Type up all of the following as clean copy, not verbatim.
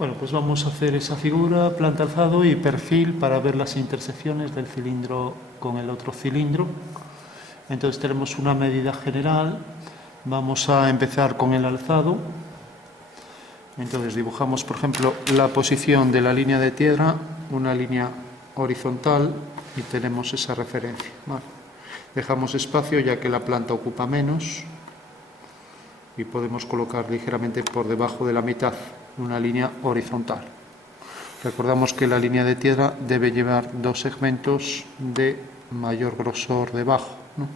Bueno, pues vamos a hacer esa figura, planta alzado y perfil para ver las intersecciones del cilindro con el otro cilindro. Entonces tenemos una medida general. Vamos a empezar con el alzado. Entonces dibujamos, por ejemplo, la posición de la línea de tierra, una línea horizontal, y tenemos esa referencia. Vale. Dejamos espacio ya que la planta ocupa menos y podemos colocar ligeramente por debajo de la mitad una línea horizontal. Recordamos que la línea de tierra debe llevar dos segmentos de mayor grosor debajo, ¿no?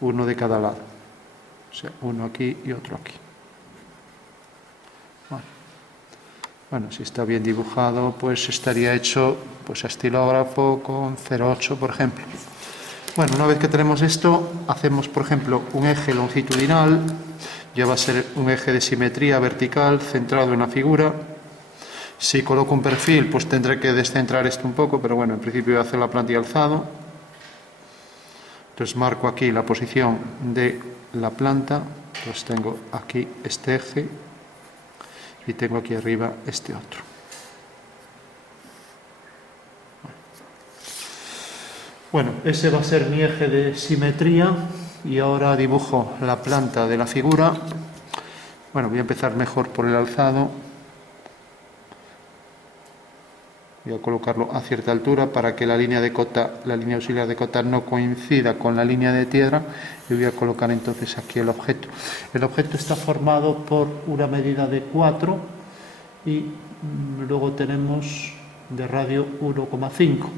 Uno de cada lado, o sea, uno aquí y otro aquí. Bueno, si está bien dibujado, pues estaría hecho pues a estilógrafo con 0,8, por ejemplo. Bueno, una vez que tenemos esto, hacemos, por ejemplo, un eje longitudinal. Ya va a ser un eje de simetría vertical centrado en la figura. Si coloco un perfil, pues tendré que descentrar esto un poco, pero bueno, en principio voy a hacer la planta y alzado. Entonces marco aquí la posición de la planta. Pues tengo aquí este eje y tengo aquí arriba este otro. Bueno, ese va a ser mi eje de simetría y ahora dibujo la planta de la figura. Bueno, voy a empezar mejor por el alzado. Voy a colocarlo a cierta altura para que la línea de cota, la línea auxiliar de cota no coincida con la línea de tierra, y voy a colocar entonces aquí el objeto. El objeto está formado por una medida de 4 y luego tenemos de radio 1,5.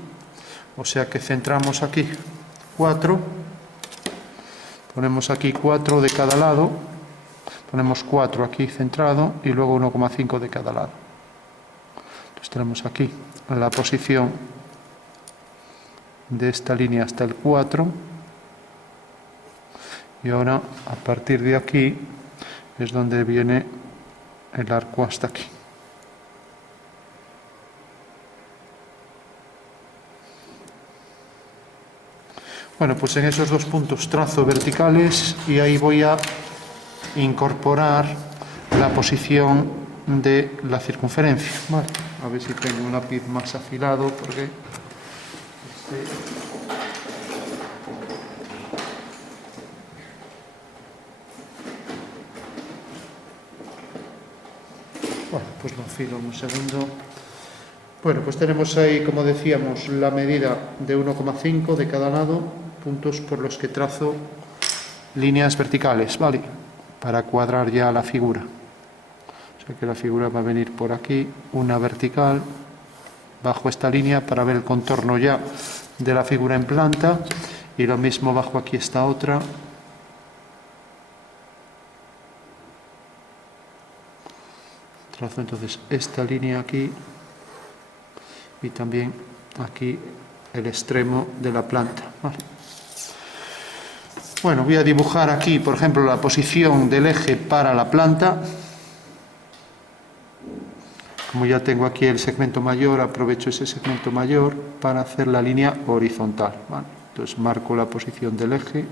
O sea que centramos aquí 4, ponemos aquí 4 de cada lado, ponemos 4 aquí centrado y luego 1,5 de cada lado. Entonces tenemos aquí la posición de esta línea hasta el 4 y ahora a partir de aquí es donde viene el arco hasta aquí. Bueno, pues en esos dos puntos trazo verticales y ahí voy a incorporar la posición de la circunferencia. Vale, a ver si tengo un lápiz más afilado porque Bueno, pues lo afilo un segundo. Bueno, pues tenemos ahí, como decíamos, la medida de 1,5 de cada lado, puntos por los que trazo líneas verticales, ¿vale? Para cuadrar ya la figura. O sea que la figura va a venir por aquí, una vertical, bajo esta línea para ver el contorno ya de la figura en planta, y lo mismo bajo aquí esta otra. Trazo entonces esta línea aquí y también aquí el extremo de la planta. Vale. Bueno, voy a dibujar aquí, por ejemplo, la posición del eje para la planta. Como ya tengo aquí el segmento mayor, aprovecho ese segmento mayor para hacer la línea horizontal. ¿Vale? Entonces marco la posición del eje,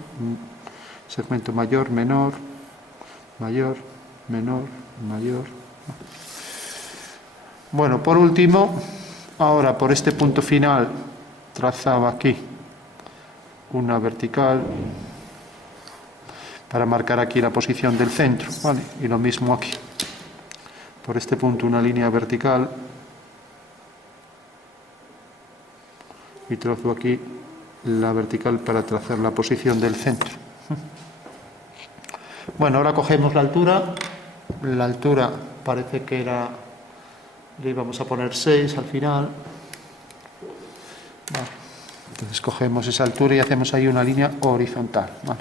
segmento mayor, menor, mayor, menor, mayor. Bueno, por último, ahora por este punto final trazaba aquí una vertical para marcar aquí la posición del centro, ¿vale? Y lo mismo aquí. Por este punto una línea vertical y trazo aquí la vertical para trazar la posición del centro. Bueno, ahora cogemos la altura. La altura parece que le íbamos a poner 6 al final. Vale. Entonces cogemos esa altura y hacemos ahí una línea horizontal. Vale.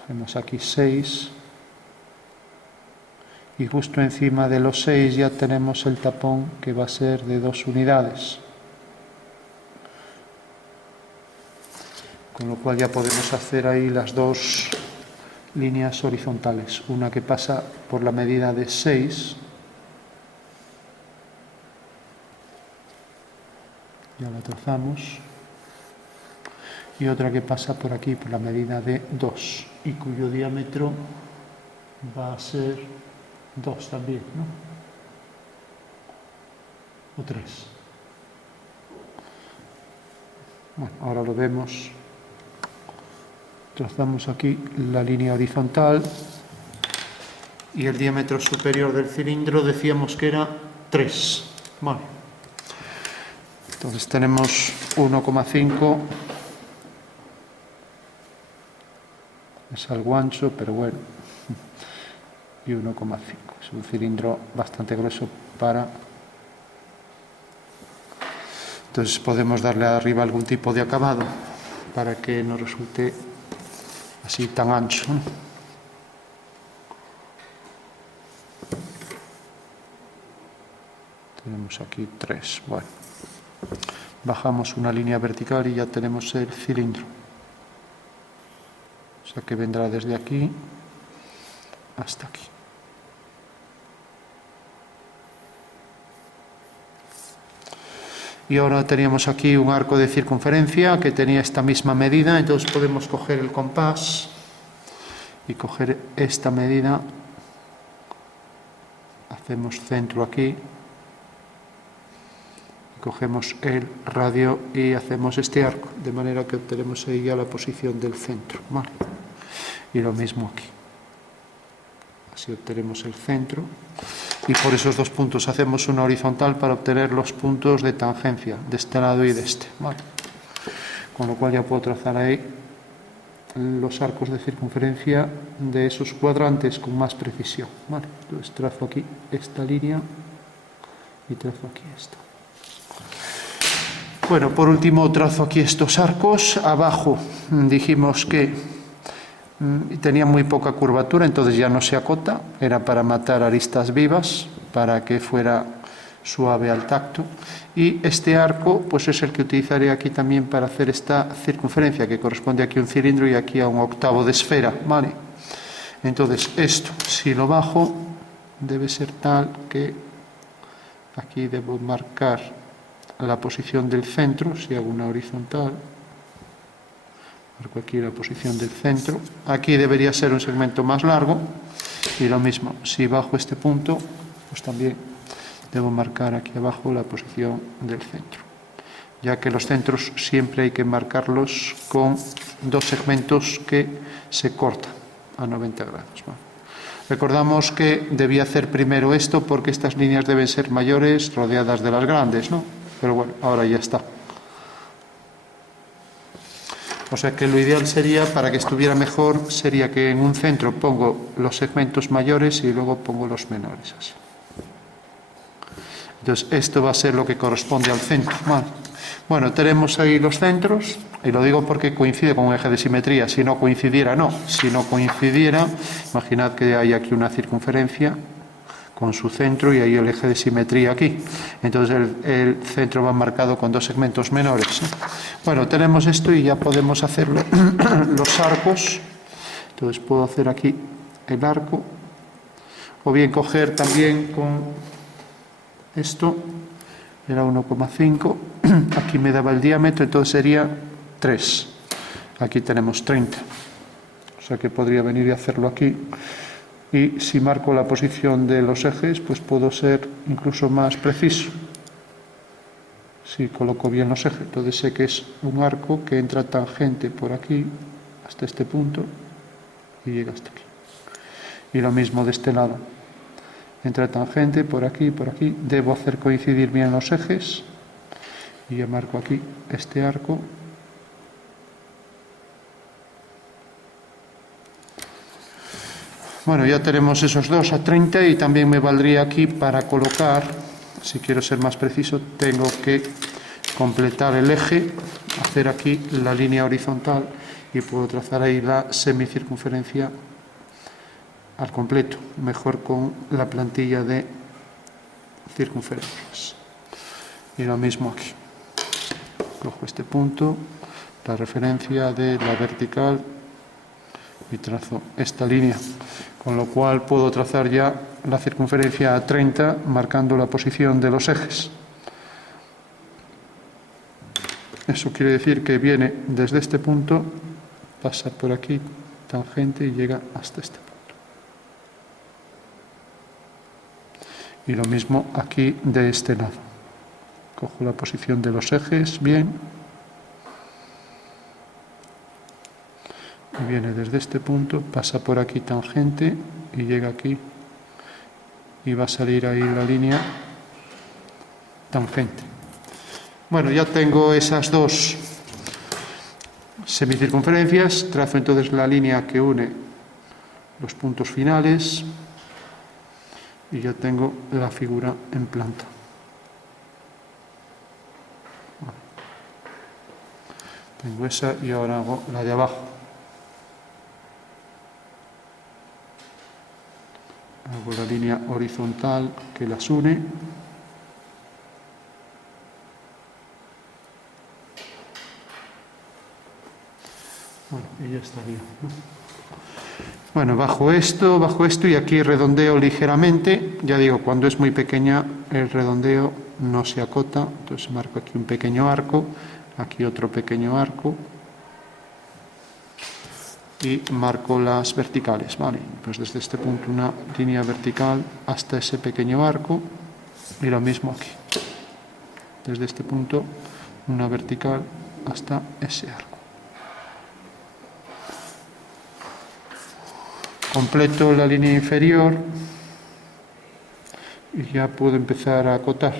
Cogemos aquí 6. Y justo encima de los 6 ya tenemos el tapón que va a ser de 2 unidades. Con lo cual ya podemos hacer ahí las dos líneas horizontales. Una que pasa por la medida de 6. Ya la trazamos. Y otra que pasa por aquí por la medida de 2 y cuyo diámetro va a ser 2 también, ¿no? o 3. Bueno, ahora lo vemos. Trazamos aquí la línea horizontal y el diámetro superior del cilindro decíamos que era 3. Bueno, entonces tenemos 1,5. Es algo ancho, pero bueno. Y 1,5. Es un cilindro bastante grueso para... Entonces podemos darle arriba algún tipo de acabado para que no resulte así tan ancho, ¿no? Tenemos aquí 3. Bueno, bajamos una línea vertical y ya tenemos el cilindro. O sea que vendrá desde aquí hasta aquí. Y ahora teníamos aquí un arco de circunferencia que tenía esta misma medida, entonces podemos coger el compás y coger esta medida. Hacemos centro aquí. Cogemos el radio y hacemos este arco, de manera que obtenemos ahí ya la posición del centro. ¿Vale? Y lo mismo aquí. Así obtenemos el centro. Y por esos dos puntos hacemos una horizontal para obtener los puntos de tangencia, de este lado y de este. ¿Vale? Con lo cual ya puedo trazar ahí los arcos de circunferencia de esos cuadrantes con más precisión. ¿Vale? Entonces trazo aquí esta línea y trazo aquí esta. Bueno, por último trazo aquí estos arcos. Abajo dijimos que tenía muy poca curvatura, entonces ya no se acota. Era para matar aristas vivas, para que fuera suave al tacto. Y este arco pues es el que utilizaré aquí también para hacer esta circunferencia, que corresponde aquí a un cilindro y aquí a un octavo de esfera. ¿Vale? Entonces esto, si lo bajo, debe ser tal que aquí debo marcar la posición del centro. Si hago una horizontal, marco aquí la posición del centro. Aquí debería ser un segmento más largo y lo mismo, si bajo este punto, pues también debo marcar aquí abajo la posición del centro, ya que los centros siempre hay que marcarlos con dos segmentos que se cortan a 90 grados. Bueno, recordamos que debía hacer primero esto porque estas líneas deben ser mayores rodeadas de las grandes, ¿no? Pero bueno, ahora ya está. O sea que lo ideal sería, para que estuviera mejor, sería que en un centro pongo los segmentos mayores y luego pongo los menores. Así. Entonces esto va a ser lo que corresponde al centro. Vale. Bueno, tenemos ahí los centros, y lo digo porque coincide con un eje de simetría. Si no coincidiera, no. Si no coincidiera, imaginad que hay aquí una circunferencia con su centro y ahí el eje de simetría aquí. Entonces el centro va marcado con dos segmentos menores. Bueno, tenemos esto y ya podemos hacerlo los arcos. Entonces puedo hacer aquí el arco, o bien coger también con esto, era 1,5, aquí me daba el diámetro, entonces sería 3. Aquí tenemos 30. O sea que podría venir y hacerlo aquí. Y si marco la posición de los ejes, pues puedo ser incluso más preciso. Si coloco bien los ejes, entonces sé que es un arco que entra tangente por aquí hasta este punto y llega hasta aquí. Y lo mismo de este lado. Entra tangente por aquí y por aquí. Debo hacer coincidir bien los ejes. Y ya marco aquí este arco. Bueno, ya tenemos esos dos a 30 y también me valdría aquí para colocar, si quiero ser más preciso, tengo que completar el eje, hacer aquí la línea horizontal y puedo trazar ahí la semicircunferencia al completo, mejor con la plantilla de circunferencias. Y lo mismo aquí. Cojo este punto, la referencia de la vertical y trazo esta línea. Con lo cual puedo trazar ya la circunferencia a 30 marcando la posición de los ejes. Eso quiere decir que viene desde este punto, pasa por aquí, tangente, y llega hasta este punto. Y lo mismo aquí de este lado. Cojo la posición de los ejes, bien. Y viene desde este punto, pasa por aquí tangente y llega aquí. Y va a salir ahí la línea tangente. Bueno, ya tengo esas dos semicircunferencias. Trazo entonces la línea que une los puntos finales. Y ya tengo la figura en planta. Tengo esa y ahora hago la de abajo. Hago la línea horizontal que las une. Bueno, y ya estaría, ¿no? Bueno, bajo esto y aquí redondeo ligeramente. Ya digo, cuando es muy pequeña el redondeo no se acota. Entonces marco aquí un pequeño arco, aquí otro pequeño arco. Y marco las verticales, ¿vale? Pues desde este punto una línea vertical hasta ese pequeño arco y lo mismo aquí. Desde este punto una vertical hasta ese arco. Completo la línea inferior y ya puedo empezar a acotar.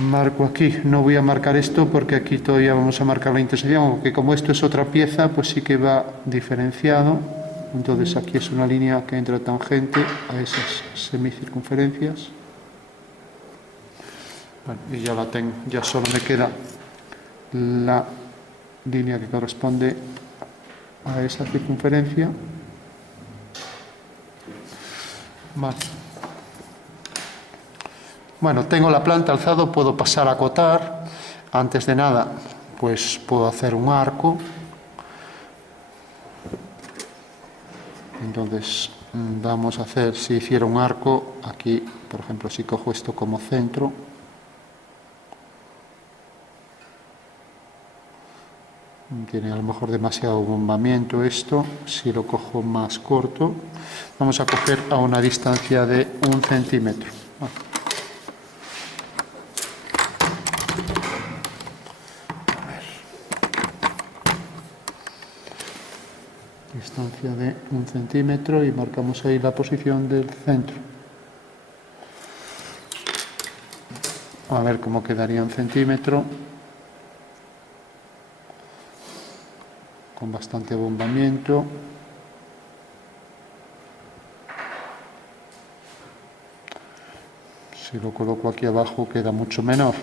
Marco aquí, no voy a marcar esto porque aquí todavía vamos a marcar la intersección, aunque como esto es otra pieza, pues sí que va diferenciado. Entonces aquí es una línea que entra tangente a esas semicircunferencias. Bueno, y ya la tengo, ya solo me queda la línea que corresponde a esa circunferencia. Vale. Bueno, tengo la planta alzado, puedo pasar a acotar. Antes de nada, pues puedo hacer un arco. Entonces, vamos a hacer, si hiciera un arco, aquí, por ejemplo, si cojo esto como centro, tiene a lo mejor demasiado bombamiento esto. Si lo cojo más corto, vamos a coger a una distancia de 1 centímetro. Distancia de 1 centímetro y marcamos ahí la posición del centro. A ver cómo quedaría 1 centímetro. Con bastante bombamiento. Si lo coloco aquí abajo queda mucho menor.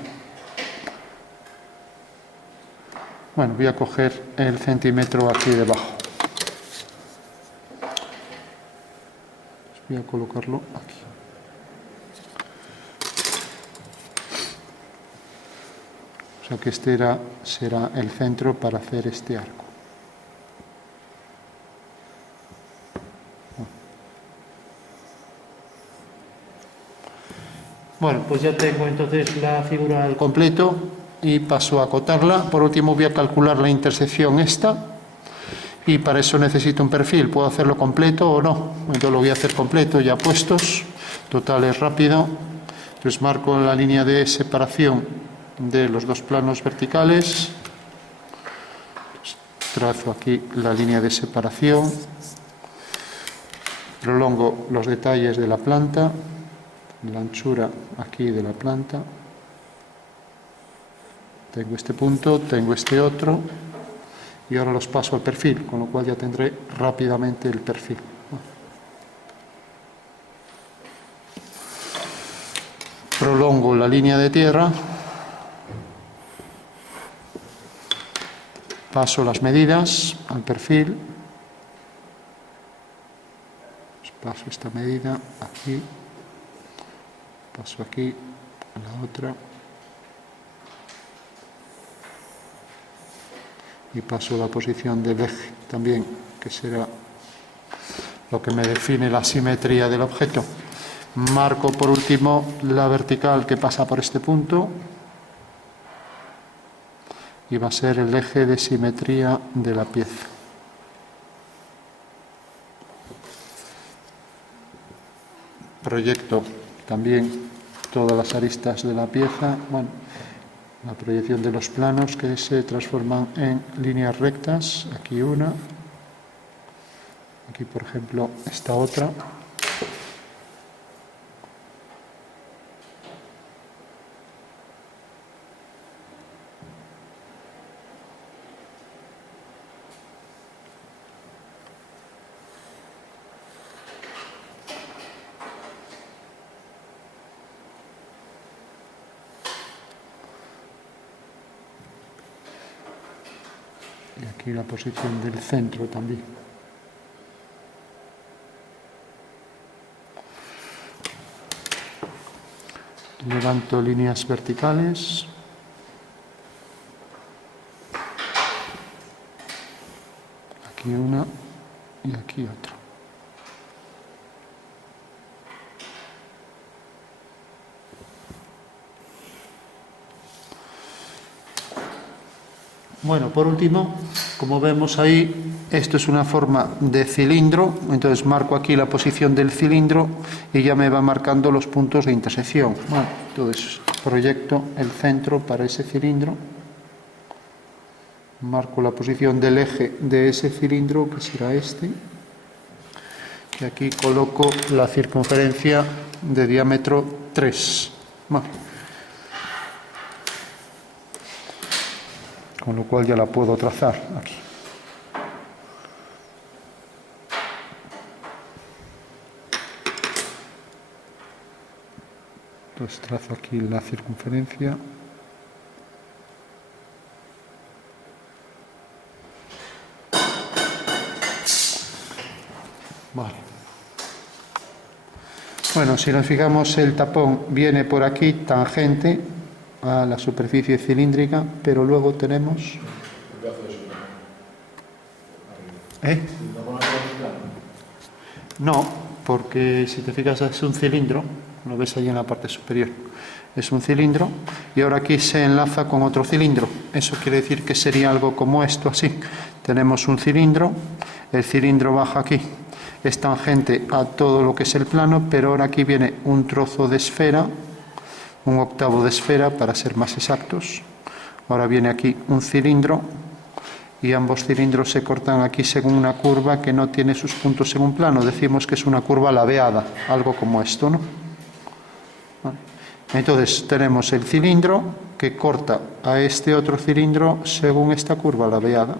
Bueno, voy a coger el centímetro aquí debajo. Voy a colocarlo aquí. O sea que este será el centro para hacer este arco. Bueno, pues ya tengo entonces la figura al completo y paso a acotarla. Por último voy a calcular la intersección esta y para eso necesito un perfil. ¿Puedo hacerlo completo o no? Entonces lo voy a hacer completo ya puestos. Total es rápido. Entonces marco la línea de separación de los dos planos verticales. Trazo aquí la línea de separación. Prolongo los detalles de la planta. La anchura aquí de la planta. Tengo este punto, tengo este otro y ahora los paso al perfil, con lo cual ya tendré rápidamente el perfil. Prolongo la línea de tierra, paso las medidas al perfil, paso esta medida aquí, paso aquí, la otra, y paso la posición del eje también, que será lo que me define la simetría del objeto. Marco por último la vertical que pasa por este punto y va a ser el eje de simetría de la pieza. proyecto también todas las aristas de la pieza, bueno, la proyección de los planos que se transforman en líneas rectas, aquí una, aquí por ejemplo esta otra. Y aquí la posición del centro también. Levanto líneas verticales. Aquí una y aquí otra. Bueno, por último, como vemos ahí, esto es una forma de cilindro, entonces marco aquí la posición del cilindro y ya me va marcando los puntos de intersección. Bueno, entonces proyecto el centro para ese cilindro, marco la posición del eje de ese cilindro, que será este, y aquí coloco la circunferencia de diámetro 3. Bueno. Con lo cual ya la puedo trazar aquí. Entonces trazo aquí la circunferencia. Vale. Bueno, si nos fijamos, el tapón viene por aquí, tangente a la superficie cilíndrica, pero luego tenemos... No, porque si te fijas es un cilindro, lo ves allí en la parte superior, es un cilindro y ahora aquí se enlaza con otro cilindro. Eso quiere decir que sería algo como esto, así. Tenemos un cilindro, el cilindro baja aquí, es tangente a todo lo que es el plano, pero ahora aquí viene un trozo de esfera, un octavo de esfera para ser más exactos. Ahora viene aquí un cilindro y ambos cilindros se cortan aquí según una curva que no tiene sus puntos según plano. Decimos que es una curva ladeada, algo como esto, ¿no? Vale. Entonces tenemos el cilindro que corta a este otro cilindro según esta curva ladeada.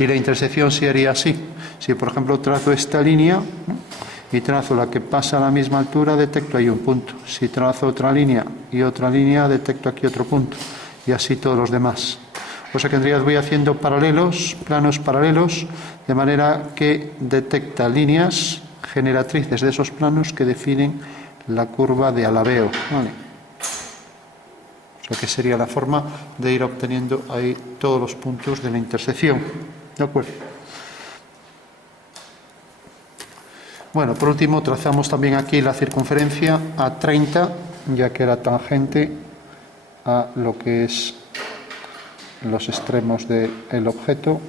Y la intersección se haría así. Si por ejemplo trazo esta línea, ¿no?, y trazo la que pasa a la misma altura, detecto ahí un punto. Si trazo otra línea y otra línea, detecto aquí otro punto. Y así todos los demás. O sea que en realidad voy haciendo paralelos, planos paralelos, de manera que detecta líneas generatrices de esos planos que definen la curva de alabeo. ¿Vale? O sea que sería la forma de ir obteniendo ahí todos los puntos de la intersección. ¿De acuerdo? Bueno, por último trazamos también aquí la circunferencia a 30, ya que era tangente a lo que es los extremos del objeto.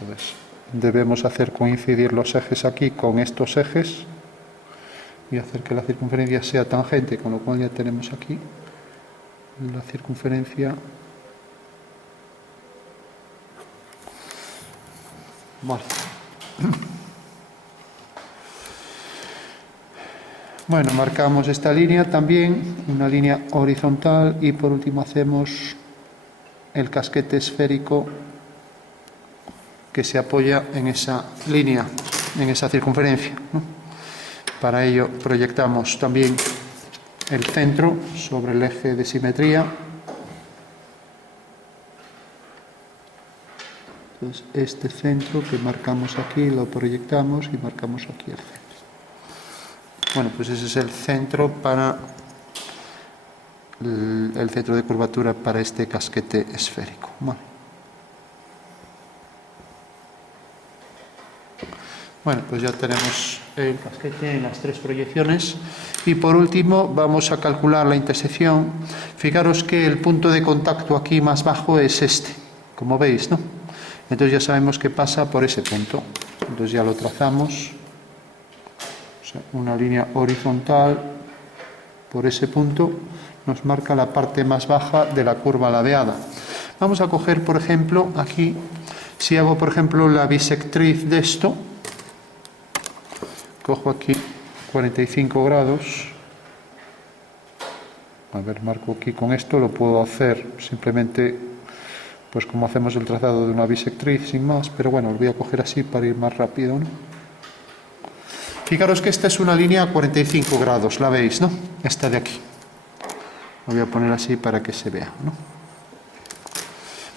Entonces, debemos hacer coincidir los ejes aquí con estos ejes y hacer que la circunferencia sea tangente, con lo cual ya tenemos aquí la circunferencia. Vale. Bueno, marcamos esta línea también, una línea horizontal, y por último hacemos el casquete esférico que se apoya en esa línea, en esa circunferencia, ¿no? Para ello proyectamos también el centro sobre el eje de simetría. Entonces, este centro que marcamos aquí lo proyectamos y marcamos aquí el centro. Bueno, pues ese es el centro para el centro de curvatura para este casquete esférico. Bueno, pues ya tenemos el casquete en las tres proyecciones. Y por último vamos a calcular la intersección. Fijaros que el punto de contacto aquí más bajo es este, como veis, ¿no? Entonces ya sabemos que pasa por ese punto. Entonces ya lo trazamos. sea, una línea horizontal por ese punto nos marca la parte más baja de la curva ladeada. Vamos a coger, por ejemplo, aquí, si hago, por ejemplo, la bisectriz de esto, cojo aquí 45 grados, a ver, marco aquí con esto, lo puedo hacer simplemente, pues como hacemos el trazado de una bisectriz, sin más, pero bueno, lo voy a coger así para ir más rápido, ¿no? Fijaros que esta es una línea a 45 grados, la veis, ¿no? Esta de aquí. Lo voy a poner así para que se vea, ¿no?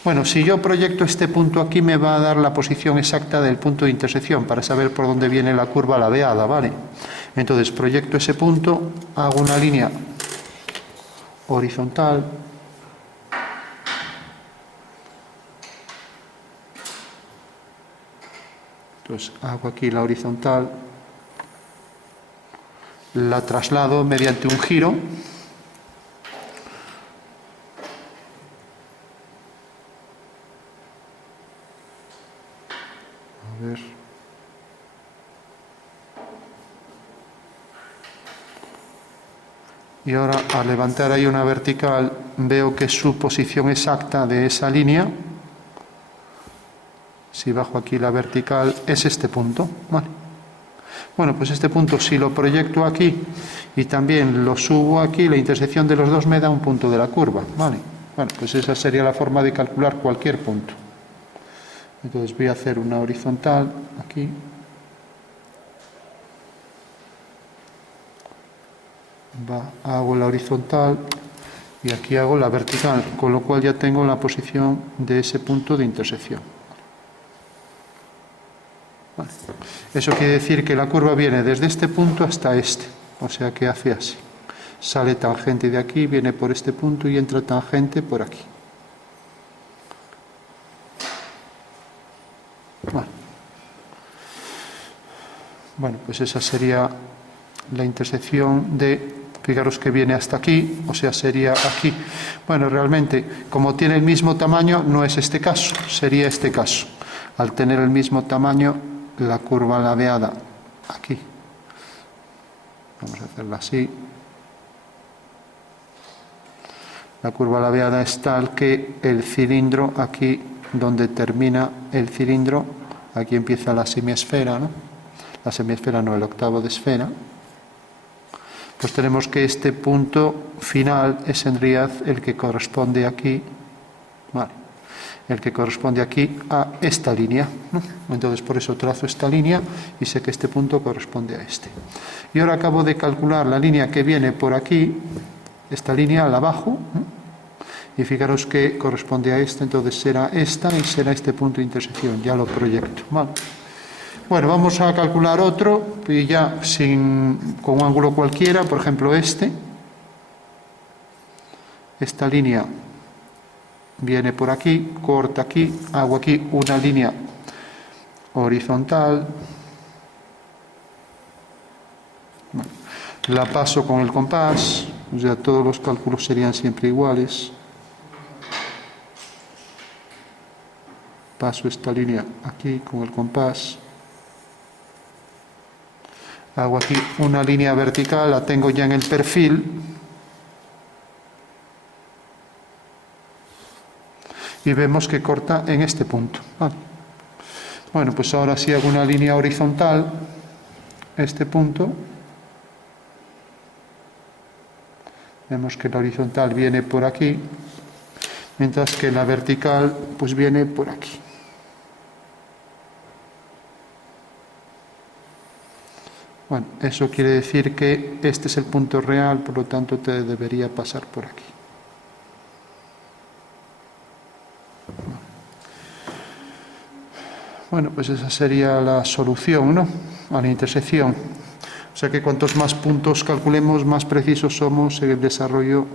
Bueno, si yo proyecto este punto aquí, me va a dar la posición exacta del punto de intersección para saber por dónde viene la curva ladeada, ¿vale? Entonces, proyecto ese punto, hago una línea horizontal. Entonces, hago aquí la horizontal, la traslado mediante un giro. A ver. Y ahora, al levantar ahí una vertical, veo que su posición exacta de esa línea, si bajo aquí la vertical, es este punto, ¿vale? Bueno, pues este punto, si lo proyecto aquí y también lo subo aquí, la intersección de los dos me da un punto de la curva, ¿vale? Bueno, pues esa sería la forma de calcular cualquier punto. Entonces voy a hacer una horizontal aquí. Hago la horizontal y aquí hago la vertical, con lo cual ya tengo la posición de ese punto de intersección. Vale. Eso quiere decir que la curva viene desde este punto hasta este, o sea que hace así. Sale tangente de aquí, viene por este punto y entra tangente por aquí. Vale. Bueno, pues esa sería la intersección de, fijaros que viene hasta aquí, o sea, sería aquí. Bueno, realmente, como tiene el mismo tamaño, no es este caso, sería este caso. Al tener el mismo tamaño, la curva ladeada aquí. Vamos a hacerla así. La curva ladeada es tal que el cilindro, aquí donde termina el cilindro, aquí empieza la semiesfera, ¿no? La semiesfera no, el octavo de esfera. Pues tenemos que este punto final es en realidad el que corresponde aquí, ¿vale? El que corresponde aquí a esta línea, ¿no? Entonces por eso trazo esta línea y sé que este punto corresponde a este. Y ahora acabo de calcular la línea que viene por aquí, esta línea la bajo, ¿no? Y fijaros que corresponde a esta, entonces será esta y será este punto de intersección, ya lo proyecto, ¿vale? Bueno, vamos a calcular otro, y ya con un ángulo cualquiera, por ejemplo este. Esta línea viene por aquí, corta aquí, hago aquí una línea horizontal. Bueno, la paso con el compás, o sea, todos los cálculos serían siempre iguales. Paso esta línea aquí con el compás. Hago aquí una línea vertical, la tengo ya en el perfil. Y vemos que corta en este punto. Vale. Bueno, pues ahora sí hago una línea horizontal, este punto. Vemos que la horizontal viene por aquí, mientras que la vertical pues viene por aquí. Bueno, eso quiere decir que este es el punto real, por lo tanto te debería pasar por aquí. Bueno, pues esa sería la solución, ¿no?, a la intersección. O sea que cuantos más puntos calculemos, más precisos somos en el desarrollo,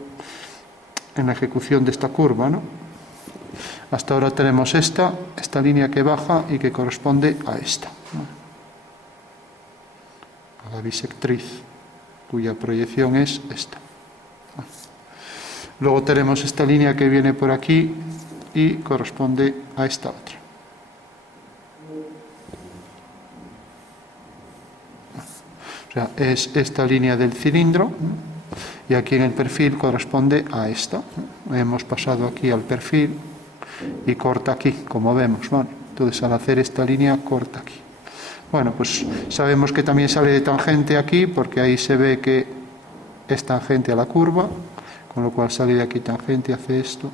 en la ejecución de esta curva, ¿no? Hasta ahora tenemos esta línea que baja y que corresponde a esta, ¿no?, a la bisectriz, cuya proyección es esta. Luego tenemos esta línea que viene por aquí y corresponde a esta otra. O sea, es esta línea del cilindro y aquí en el perfil corresponde a esta. Hemos pasado aquí al perfil y corta aquí, como vemos, ¿vale? Entonces al hacer esta línea corta aquí. Bueno, pues sabemos que también sale de tangente aquí porque ahí se ve que es tangente a la curva, con lo cual sale de aquí tangente, hace esto.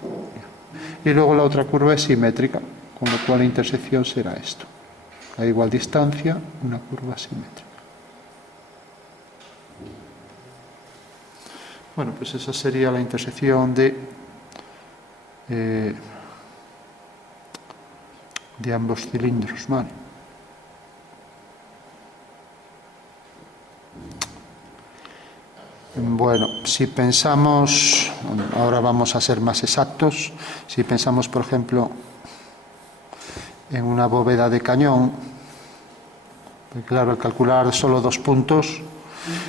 Y luego la otra curva es simétrica, con lo cual la intersección será esto. A igual distancia, una curva simétrica. Bueno, pues esa sería la intersección de ambos cilindros, ¿vale? Bueno, si pensamos, ahora vamos a ser más exactos, si pensamos, por ejemplo, en una bóveda de cañón, claro, al calcular solo 2 puntos,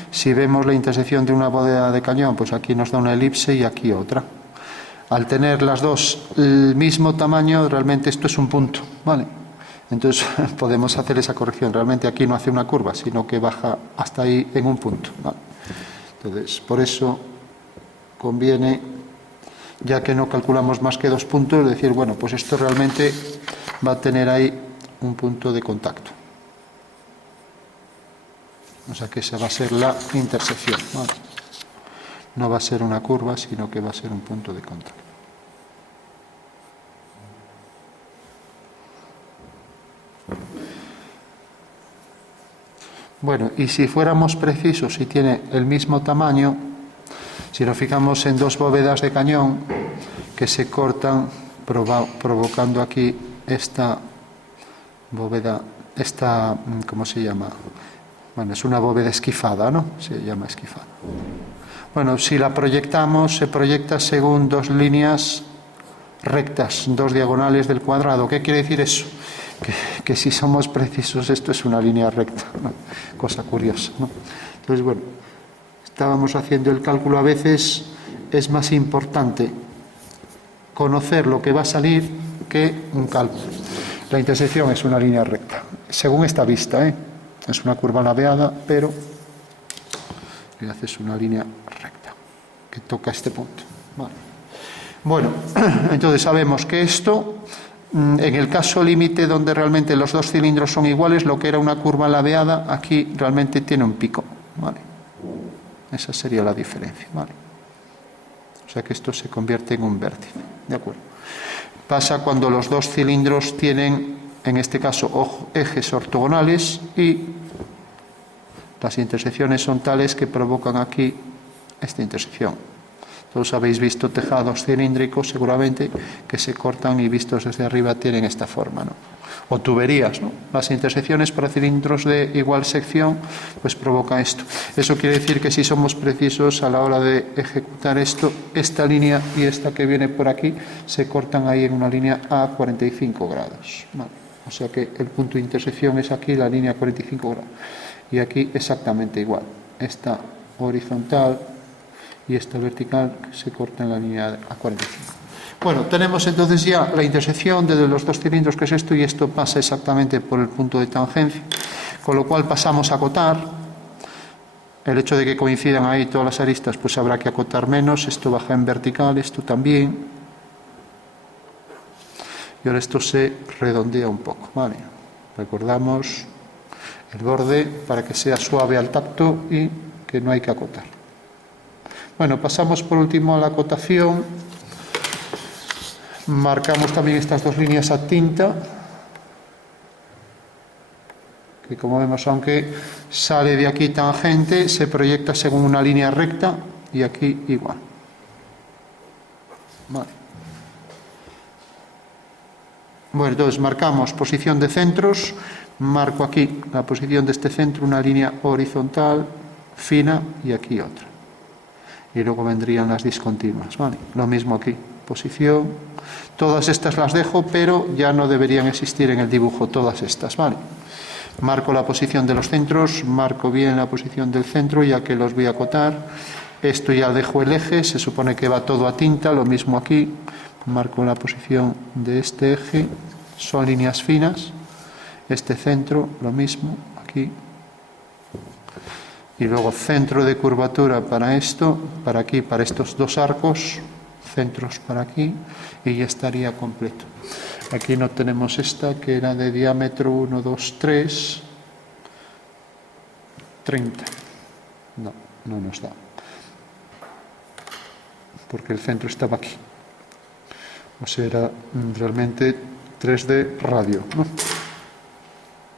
si vemos la intersección de una bóveda de cañón, pues aquí nos da una elipse y aquí otra. Al tener las dos el mismo tamaño, realmente esto es un punto, ¿vale? Entonces podemos hacer esa corrección. Realmente aquí no hace una curva, sino que baja hasta ahí en un punto, ¿vale? Entonces, por eso conviene, ya que no calculamos más que 2 puntos, decir, bueno, pues esto realmente va a tener ahí un punto de contacto. O sea que esa va a ser la intersección, ¿vale? No va a ser una curva, sino que va a ser un punto de contacto. Bueno, y si fuéramos precisos, si tiene el mismo tamaño, si nos fijamos en 2 bóvedas de cañón que se cortan provocando aquí esta bóveda, ¿cómo se llama? Bueno, es una bóveda esquifada, ¿no? Se llama esquifada. Bueno, si la proyectamos, se proyecta según 2 líneas rectas, 2 diagonales del cuadrado. ¿Qué quiere decir eso? Que si somos precisos, esto es una línea recta, ¿no? Cosa curiosa, ¿no? Entonces, bueno, estábamos haciendo el cálculo, a veces es más importante conocer lo que va a salir que un cálculo. La intersección es una línea recta, según esta vista, ¿eh? Es una curva ladeada, pero le haces una línea recta que toca este punto. Vale. Bueno, entonces sabemos que esto, en el caso límite donde realmente los 2 cilindros son iguales, lo que era una curva ladeada, aquí realmente tiene un pico. Vale. Esa sería la diferencia. Vale. O sea que esto se convierte en un vértice. ¿De acuerdo? Pasa cuando los 2 cilindros tienen, en este caso, ejes ortogonales y las intersecciones son tales que provocan aquí esta intersección. Todos habéis visto tejados cilíndricos, seguramente, que se cortan y vistos desde arriba tienen esta forma, ¿no? O tuberías, ¿no? Las intersecciones para cilindros de igual sección, pues provoca esto. Eso quiere decir que si somos precisos a la hora de ejecutar esto, esta línea y esta que viene por aquí, se cortan ahí en una línea a 45 grados. ¿Vale? O sea que el punto de intersección es aquí, la línea a 45 grados. Y aquí exactamente igual. Esta horizontal y esta vertical se corta en la línea a 45. Bueno, tenemos entonces ya la intersección de los 2 cilindros, que es esto, y esto pasa exactamente por el punto de tangencia, con lo cual pasamos a acotar. El hecho de que coincidan ahí todas las aristas, pues habrá que acotar menos. Esto baja en vertical, esto también. Y ahora esto se redondea un poco, ¿vale? Recordamos el borde para que sea suave al tacto y que no hay que acotar. Bueno, pasamos por último a la acotación. Marcamos también estas 2 líneas a tinta, que como vemos, aunque sale de aquí tangente, se proyecta según una línea recta y aquí igual. Vale. Bueno, entonces marcamos posición de centros. Marco aquí la posición de este centro, una línea horizontal fina y aquí otra. Y luego vendrían las discontinuas, ¿vale? Lo mismo aquí, posición. Todas estas las dejo, pero ya no deberían existir en el dibujo todas estas, ¿vale? Marco la posición de los centros, marco bien la posición del centro, ya que los voy a acotar. Esto ya dejo el eje, se supone que va todo a tinta, lo mismo aquí. Marco la posición de este eje, son líneas finas. Este centro, lo mismo, aquí. y luego centro de curvatura para esto, para aquí, para estos dos arcos, centros para aquí, y ya estaría completo. Aquí no tenemos esta, que era de diámetro 1, 2, 3, 30. No, no nos da, porque el centro estaba aquí. O sea, era realmente 3D radio, ¿no?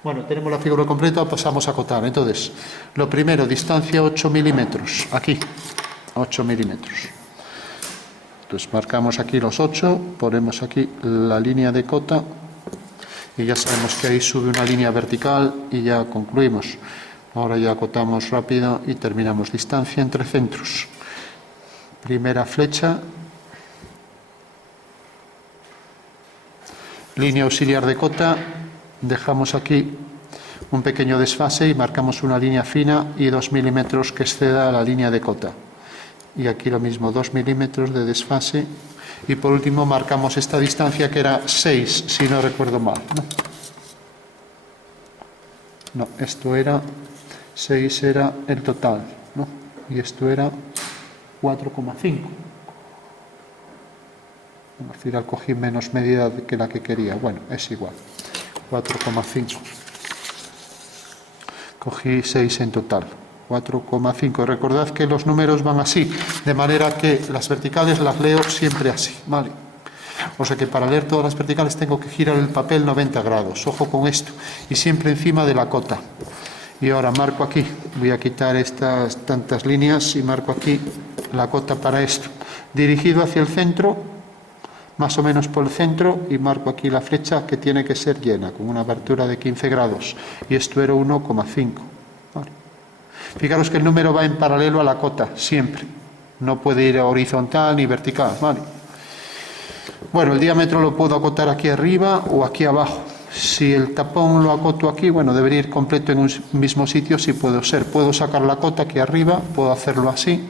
Bueno, tenemos la figura completa, pasamos a acotar. Entonces, lo primero, distancia 8 milímetros, aquí, 8 milímetros. Entonces, marcamos aquí los 8, ponemos aquí la línea de cota, y ya sabemos que ahí sube una línea vertical, y ya concluimos. Ahora ya acotamos rápido y terminamos. Distancia entre centros. Primera flecha. Línea auxiliar de cota. Dejamos aquí un pequeño desfase y marcamos una línea fina y 2 milímetros que exceda la línea de cota. Y aquí lo mismo, 2 milímetros de desfase. Y por último marcamos esta distancia que era 6, si no recuerdo mal. No, esto era 6, era el total, ¿no? Y esto era 4,5. Al final cogí menos medida que la que quería. Bueno, es igual. 4,5. Cogí 6 en total. 4,5. Recordad que los números van así, de manera que las verticales las leo siempre así, ¿vale? O sea que para leer todas las verticales tengo que girar el papel 90 grados. Ojo con esto. Y siempre encima de la cota. Y ahora marco aquí. Voy a quitar estas tantas líneas y marco aquí la cota para esto. Dirigido hacia el centro, más o menos por el centro, y marco aquí la flecha que tiene que ser llena, con una abertura de 15 grados. Y esto era 1,5. Vale. Fijaros que el número va en paralelo a la cota, siempre. No puede ir horizontal ni vertical. Vale. Bueno, el diámetro lo puedo acotar aquí arriba o aquí abajo. Si el tapón lo acoto aquí, bueno, debería ir completo en un mismo sitio si puedo ser. Puedo sacar la cota aquí arriba, puedo hacerlo así.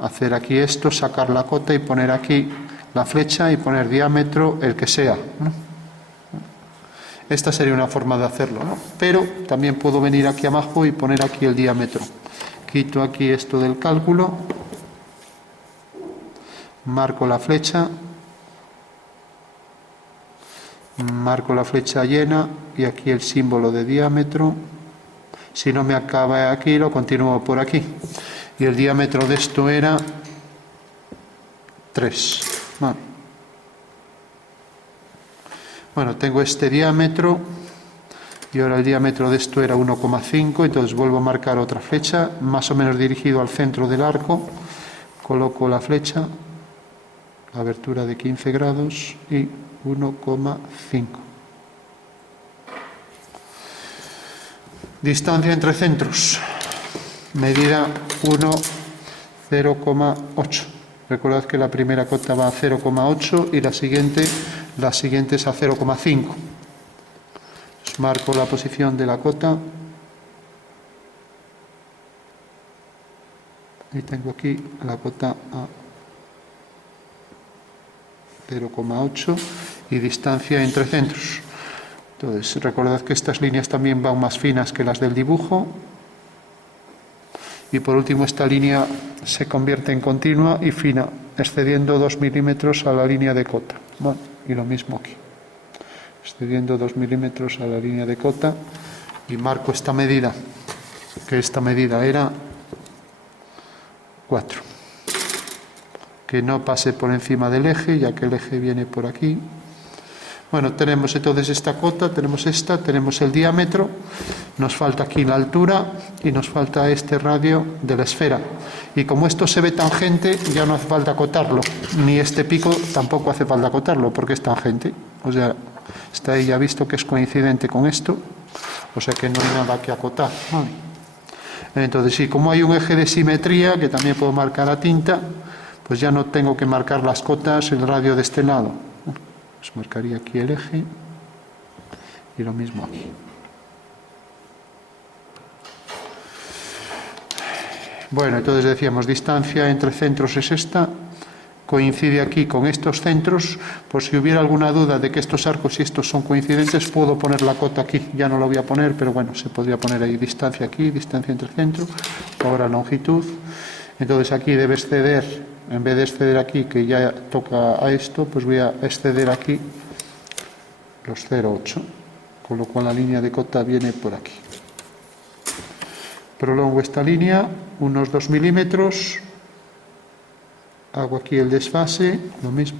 Hacer aquí esto, sacar la cota y poner aquí la flecha y poner diámetro el que sea, ¿no? Esta sería una forma de hacerlo, ¿no? Pero también puedo venir aquí abajo y poner aquí el diámetro. Quito aquí esto del cálculo, marco la flecha llena y aquí el símbolo de diámetro. Si no me acaba aquí, lo continúo por aquí. Y el diámetro de esto era 3. Vale. Bueno, tengo este diámetro y ahora el diámetro de esto era 1,5, entonces vuelvo a marcar otra flecha, más o menos dirigido al centro del arco. Coloco la flecha, abertura de 15 grados y 1,5. Distancia entre centros. Medida 1, 0,8. Recordad que la primera cota va a 0,8 y la siguiente es a 0,5. Marco la posición de la cota. Y tengo aquí la cota a 0,8 y distancia entre centros. Entonces, recordad que estas líneas también van más finas que las del dibujo. Y por último, esta línea se convierte en continua y fina, excediendo 2 milímetros a la línea de cota. Bueno, y lo mismo aquí. Excediendo 2 milímetros a la línea de cota y marco esta medida, que esta medida era 4. Que no pase por encima del eje, ya que el eje viene por aquí. Bueno, tenemos entonces esta cota, tenemos el diámetro, nos falta aquí la altura y nos falta este radio de la esfera. Y como esto se ve tangente, ya no hace falta acotarlo, ni este pico tampoco hace falta acotarlo, porque es tangente. O sea, está ahí ya visto que es coincidente con esto, o sea que no hay nada que acotar. Vale. Entonces, sí, como hay un eje de simetría, que también puedo marcar a tinta, pues ya no tengo que marcar las cotas, el radio de este lado. Pues marcaría aquí el eje y lo mismo aquí. Bueno, entonces decíamos, distancia entre centros es esta coincide aquí con estos centros. Por si hubiera alguna duda de que estos arcos y estos son coincidentes, puedo poner la cota aquí. Ya no la voy a poner, pero bueno, se podría poner ahí distancia aquí, distancia entre centro, ahora longitud. Entonces aquí debe exceder, en vez de exceder aquí, que ya toca a esto, pues voy a exceder aquí los 0,8, con lo cual la línea de cota viene por aquí. Prolongo esta línea unos 2 milímetros, hago aquí el desfase, lo mismo,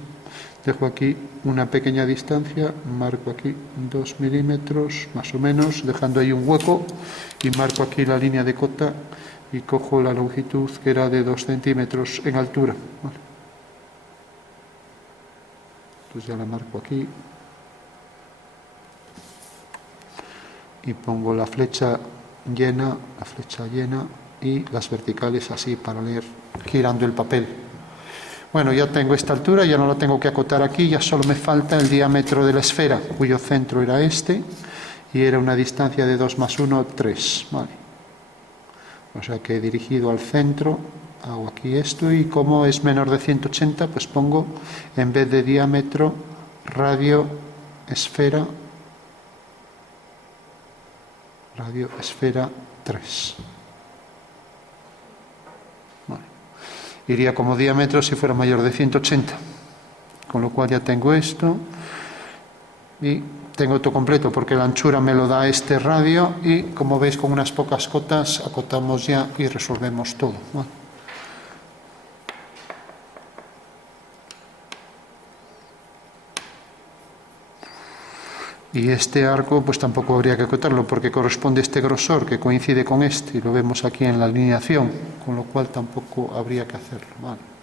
dejo aquí una pequeña distancia, marco aquí 2 milímetros más o menos, dejando ahí un hueco, y marco aquí la línea de cota y cojo la longitud que era de 2 centímetros en altura. Vale. Entonces ya la marco aquí y pongo la flecha llena y las verticales así para leer girando el papel. Bueno, ya tengo esta altura, ya no la tengo que acotar aquí, ya solo me falta el diámetro de la esfera, cuyo centro era este, y era una distancia de 2 más 1, 3. Vale. O sea que dirigido al centro, hago aquí esto, y como es menor de 180, pues pongo, en vez de diámetro, radio, esfera 3. Vale. Iría como diámetro si fuera mayor de 180, con lo cual ya tengo esto y tengo todo completo porque la anchura me lo da este radio, y como veis con unas pocas cotas acotamos ya y resolvemos todo. Vale. Y este arco pues tampoco habría que acotarlo porque corresponde a este grosor que coincide con este, y lo vemos aquí en la alineación, con lo cual tampoco habría que hacerlo. Vale.